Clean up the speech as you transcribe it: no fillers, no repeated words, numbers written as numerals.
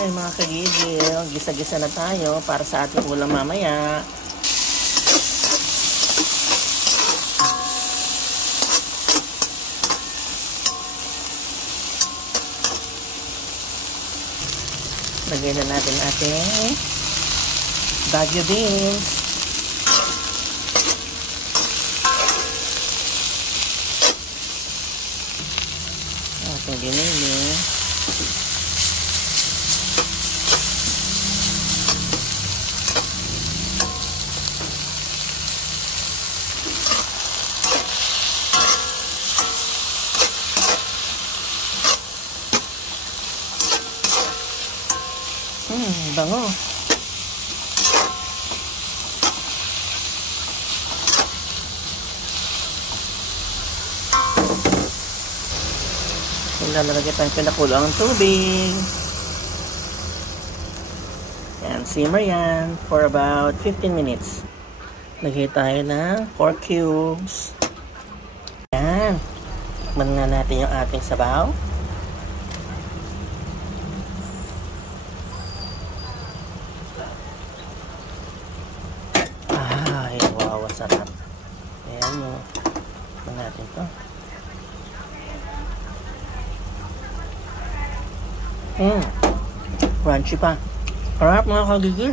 Ayan mga kagigil, gisa-gisa na tayo para sa ating ulam mamaya. Lagyan na natin ating Baguio beans. Ating ginili. Bango. Lalagay tayong pinakulo ang tubig. Yan, simmer yan for about 15 minutes. Lagay tayo ng 4 cubes. Yan. Tikman na natin yung ating sabaw. Wow, sarap. Ayan yung natin to. Crunchy pa. Harap mga kagigil.